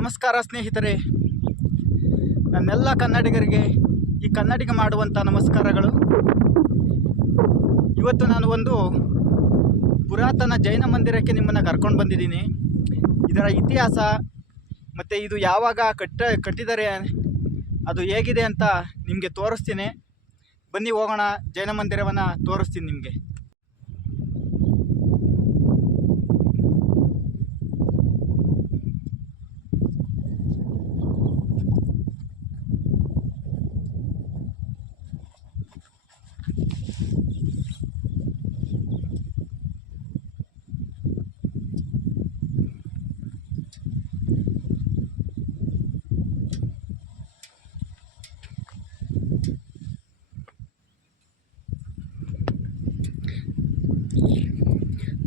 ನಮಸ್ಕಾರ ಸ್ನೇಹಿತರೆ. ನನ್ನೆಲ್ಲ ಕನ್ನಡಿಗರಿಗೆ ಈ ಕನ್ನಡಿಗ ಮಾಡುವಂಥ ನಮಸ್ಕಾರಗಳು. ಇವತ್ತು ನಾನು ಒಂದು ಪುರಾತನ ಜೈನ ಮಂದಿರಕ್ಕೆ ನಿಮ್ಮನ್ನು ಕರ್ಕೊಂಡು ಬಂದಿದ್ದೀನಿ. ಇದರ ಇತಿಹಾಸ ಮತ್ತು ಇದು ಯಾವಾಗ ಕಟ್ಟ, ಕಟ್ಟಿದರೆ ಅದು ಹೇಗಿದೆ ಅಂತ ನಿಮಗೆ ತೋರಿಸ್ತೀನಿ. ಬನ್ನಿ ಹೋಗೋಣ, ಜೈನ ಮಂದಿರವನ್ನು ತೋರಿಸ್ತೀನಿ ನಿಮಗೆ.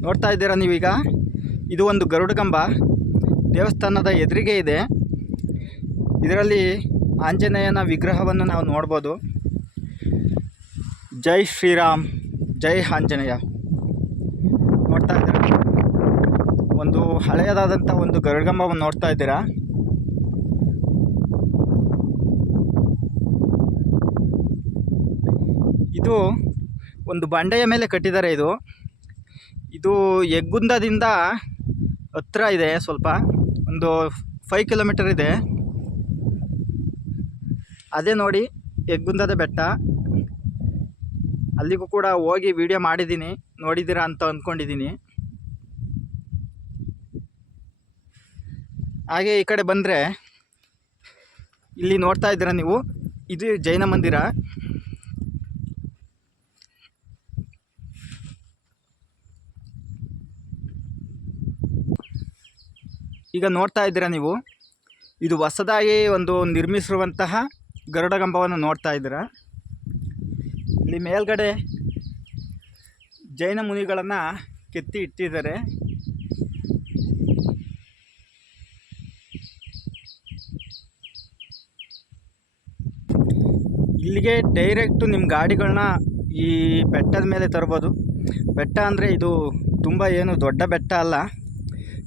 ನೋಡ್ತಾ ಇದ್ದೀರಾ ನೀವೀಗ? ಇದು ಒಂದು ಗರುಡಗಂಬ ದೇವಸ್ಥಾನದ ಎದುರಿಗೆ ಇದೆ. ಇದರಲ್ಲಿ ಆಂಜನೇಯನ ವಿಗ್ರಹವನ್ನು ನಾವು ನೋಡ್ಬೋದು. ಜೈ ಶ್ರೀರಾಮ್, ಜೈ ಆಂಜನೇಯ. ನೋಡ್ತಾ ಇದ್ದೀರಾ? ಒಂದು ಹಳೆಯದಾದಂಥ ಒಂದು ಗರುಡಗಂಬವನ್ನು ನೋಡ್ತಾ ಇದ್ದೀರಾ? ಇದು ಒಂದು ಬಂಡೆಯ ಮೇಲೆ ಕಟ್ಟಿದ್ದಾರೆ ಇದು. ಇದು ಹೆಗ್ಗುಂದದಿಂದ ಹತ್ರ ಇದೆ ಸ್ವಲ್ಪ. ಒಂದು ಫೈವ್ ಕಿಲೋಮೀಟರ್ ಇದೆ. ಅದೇ ನೋಡಿ ಹೆಗ್ಗುಂದದ ಬೆಟ್ಟ. ಅಲ್ಲಿಗೂ ಕೂಡ ಹೋಗಿ ವಿಡಿಯೋ ಮಾಡಿದ್ದೀನಿ. ನೋಡಿದ್ದೀರಾ ಅಂತ ಅಂದ್ಕೊಂಡಿದ್ದೀನಿ. ಹಾಗೆ ಈ ಕಡೆ ಬಂದರೆ ಇಲ್ಲಿ ನೋಡ್ತಾ ಇದ್ದೀರಾ ನೀವು? ಇದು ಜೈನ ಮಂದಿರ. ಈಗ ನೋಡ್ತಾ ಇದ್ದೀರಾ ನೀವು? ಇದು ಹೊಸದಾಗಿ ಒಂದು ನಿರ್ಮಿಸಿರುವಂತಹ ಗರುಡಗಂಬವನ್ನು ನೋಡ್ತಾ ಇದ್ದೀರಾ? ಇಲ್ಲಿ ಮೇಲ್ಗಡೆ ಜೈನ ಮುನಿಗಳನ್ನು ಕೆತ್ತಿ ಇಟ್ಟಿದ್ದಾರೆ. ಇಲ್ಲಿಗೆ ಡೈರೆಕ್ಟು ನಿಮ್ಮ ಗಾಡಿಗಳನ್ನ ಈ ಬೆಟ್ಟದ ಮೇಲೆ ತರ್ಬೋದು. ಬೆಟ್ಟ ಅಂದರೆ ಇದು ತುಂಬ ಏನು ದೊಡ್ಡ ಬೆಟ್ಟ ಅಲ್ಲ.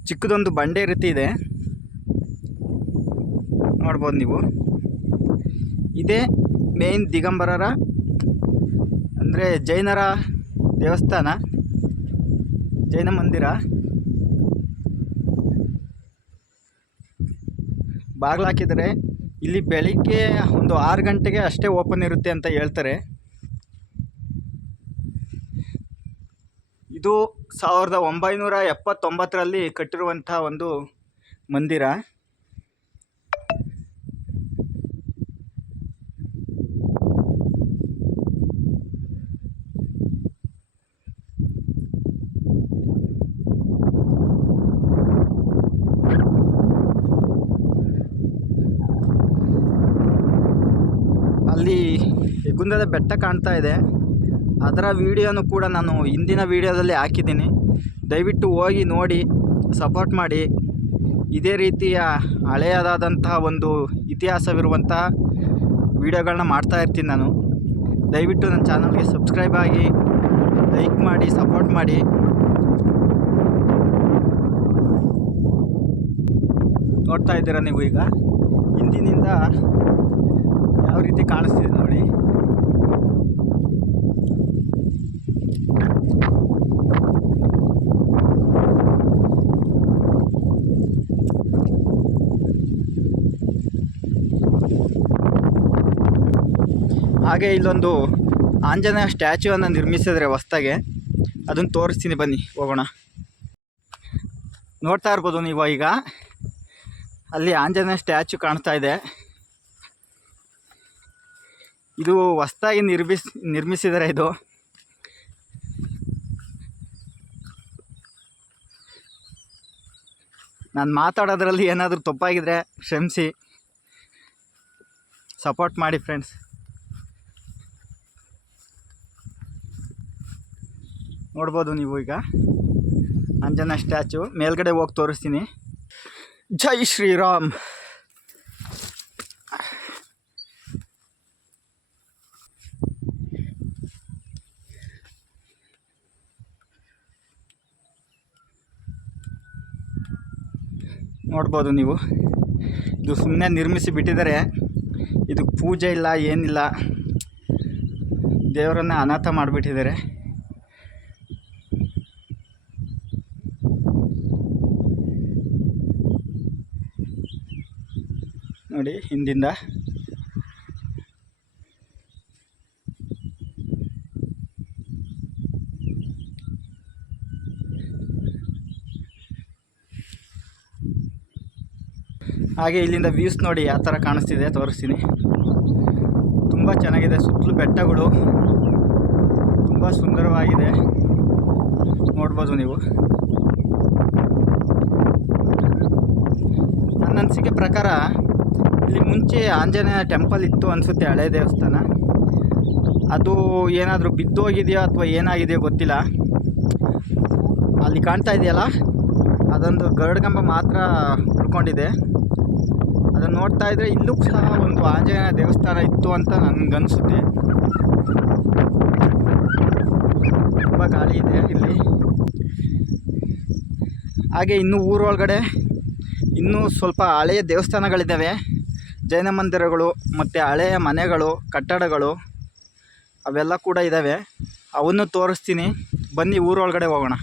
ಚಿಕ್ಕದೊಂದು ಬಂಡೆ ರೀತಿ ಇದೆ. ನೋಡ್ಬೋದು ನೀವು. ಇದೇ ಮೇನ್ ದಿಗಂಬರರ, ಅಂದರೆ ಜೈನರ ದೇವಸ್ಥಾನ, ಜೈನ ಮಂದಿರ. ಬಾಗಿಲು ಹಾಕಿದರೆ ಇಲ್ಲಿ ಬೆಳಿಗ್ಗೆ ಒಂದು ಆರು ಗಂಟೆಗೆ ಅಷ್ಟೇ ಓಪನ್ ಇರುತ್ತೆ ಅಂತ ಹೇಳ್ತಾರೆ. ಇದು ಸಾವಿರದ ಒಂಬೈನೂರ ಎಪ್ಪತ್ತೊಂಬತ್ತರಲ್ಲಿ ಕಟ್ಟಿರುವಂಥ ಒಂದು ಮಂದಿರ. ಅಲ್ಲಿ ಗುಂದದ ಬೆಟ್ಟ ಕಾಣ್ತಾ ಇದೆ. ಅದರ ವಿಡಿಯೋನು ಕೂಡ ನಾನು ಹಿಂದಿನ ವಿಡಿಯೋದಲ್ಲಿ ಹಾಕಿದ್ದೀನಿ. ದಯವಿಟ್ಟು ಹೋಗಿ ನೋಡಿ ಸಪೋರ್ಟ್ ಮಾಡಿ. ಇದೇ ರೀತಿಯ ಹಳೆಯದಾದಂತಹ ಒಂದು ಇತಿಹಾಸವಿರುವಂತಹ ವಿಡಿಯೋಗಳನ್ನ ಮಾಡ್ತಾ ಇರ್ತೀನಿ ನಾನು. ದಯವಿಟ್ಟು ನನ್ನ ಚಾನಲ್ಗೆ ಸಬ್ಸ್ಕ್ರೈಬ್ ಆಗಿ ಲೈಕ್ ಮಾಡಿ ಸಪೋರ್ಟ್ ಮಾಡಿ. ನೋಡ್ತಾ ಇದ್ದೀರಾ ನೀವು ಈಗ? ಹಿಂದಿನಿಂದ ಯಾವ ರೀತಿ ಕಾಣಿಸ್ತಿದೆ ನೋಡಿ. ಹಾಗೆ ಇಲ್ಲೊಂದು ಆಂಜನೇಯ ಸ್ಟ್ಯಾಚ್ಯೂವನ್ನು ನಿರ್ಮಿಸಿದರೆ ಹೊಸ್ದಾಗೆ. ಅದನ್ನು ತೋರಿಸ್ತೀನಿ ಬನ್ನಿ, ಹೋಗೋಣ. ನೋಡ್ತಾ ಇರ್ಬೋದು ನೀವು ಈಗ. ಅಲ್ಲಿ ಆಂಜನೇಯ ಸ್ಟ್ಯಾಚ್ಯೂ ಕಾಣ್ತಾ ಇದೆ. ಇದು ಹೊಸ್ದಾಗಿ ನಿರ್ಮಿಸ್, ನಿರ್ಮಿಸಿದರೆ ಇದು. ನಾನು ಮಾತಾಡೋದ್ರಲ್ಲಿ ಏನಾದರೂ ತಪ್ಪಾಗಿದ್ರೆ ಕ್ಷಮಿಸಿ. ಸಪೋರ್ಟ್ ಮಾಡಿ ಫ್ರೆಂಡ್ಸ್. ನೋಡ್ಬೋದು ನೀವು ಈಗ. ಅಂಜನ ಸ್ಟ್ಯಾಚು. ಮೇಲ್ಗಡೆ ಹೋಗಿ ತೋರಿಸ್ತೀನಿ. ಜೈ ಶ್ರೀರಾಮ್. ನೋಡ್ಬೋದು ನೀವು. ಇದು ಸುಮ್ಮನೆ ನಿರ್ಮಿಸಿ ಬಿಟ್ಟಿದ್ದಾರೆ ಇದಕ್ಕೆ ಪೂಜೆ ಇಲ್ಲ, ಏನಿಲ್ಲ. ದೇವರನ್ನ ಅನಾಥ ಮಾಡಿಬಿಟ್ಟಿದ್ದಾರೆ. ನೋಡಿ, ಹಿಂದಿಂದ. ಹಾಗೆ ಇಲ್ಲಿಂದ ವ್ಯೂಸ್ ನೋಡಿ, ಯಾವ ಥರ ಕಾಣಿಸ್ತಿದೆ ತೋರಿಸ್ತೀನಿ. ತುಂಬ ಚೆನ್ನಾಗಿದೆ, ಸುತ್ತಲೂ ಬೆಟ್ಟಗಳು. ತುಂಬ ಸುಂದರವಾಗಿದೆ. ನೋಡ್ಬೋದು ನೀವು. ನನ್ನ ಅನಿಸಿಕೆ ಪ್ರಕಾರ ಇಲ್ಲಿ ಮುಂಚೆ ಆಂಜನೇಯ ಟೆಂಪಲ್ ಇತ್ತು ಅನಿಸುತ್ತೆ ಹಳೆ ದೇವಸ್ಥಾನ. ಅದು ಏನಾದರೂ ಬಿದ್ದೋಗಿದೆಯೋ ಅಥವಾ ಏನಾಗಿದೆಯೋ ಗೊತ್ತಿಲ್ಲ. ಅಲ್ಲಿ ಕಾಣ್ತಾ ಇದೆಯಲ್ಲ? ಅದೊಂದು ಗರುಡಗಂಬ ಮಾತ್ರ ಉಳ್ಕೊಂಡಿದೆ. ಅದನ್ನು ನೋಡ್ತಾ ಇದ್ದರೆ ಇಲ್ಲೂ ಸಹ ಒಂದು ಆಂಜನೇಯ ದೇವಸ್ಥಾನ ಇತ್ತು ಅಂತ ನನಗನ್ಸುತ್ತೆ. ತುಂಬ ಗಾಳಿ ಇದೆ ಇಲ್ಲಿ. ಹಾಗೆ ಇನ್ನು ಊರೊಳಗಡೆ ಇನ್ನೂ ಸ್ವಲ್ಪ ಹಳೆಯ ದೇವಸ್ಥಾನಗಳಿದ್ದಾವೆ. ಜೈನ ಮಂದಿರಗಳು ಮತ್ತು ಹಳೆಯ ಮನೆಗಳು ಕಟ್ಟಡಗಳು ಅವೆಲ್ಲ ಕೂಡ ಇದ್ದಾವೆ ಅವನ್ನು ತೋರಿಸ್ತೀನಿ. ಬನ್ನಿ ಊರೊಳಗಡೆ ಹೋಗೋಣ.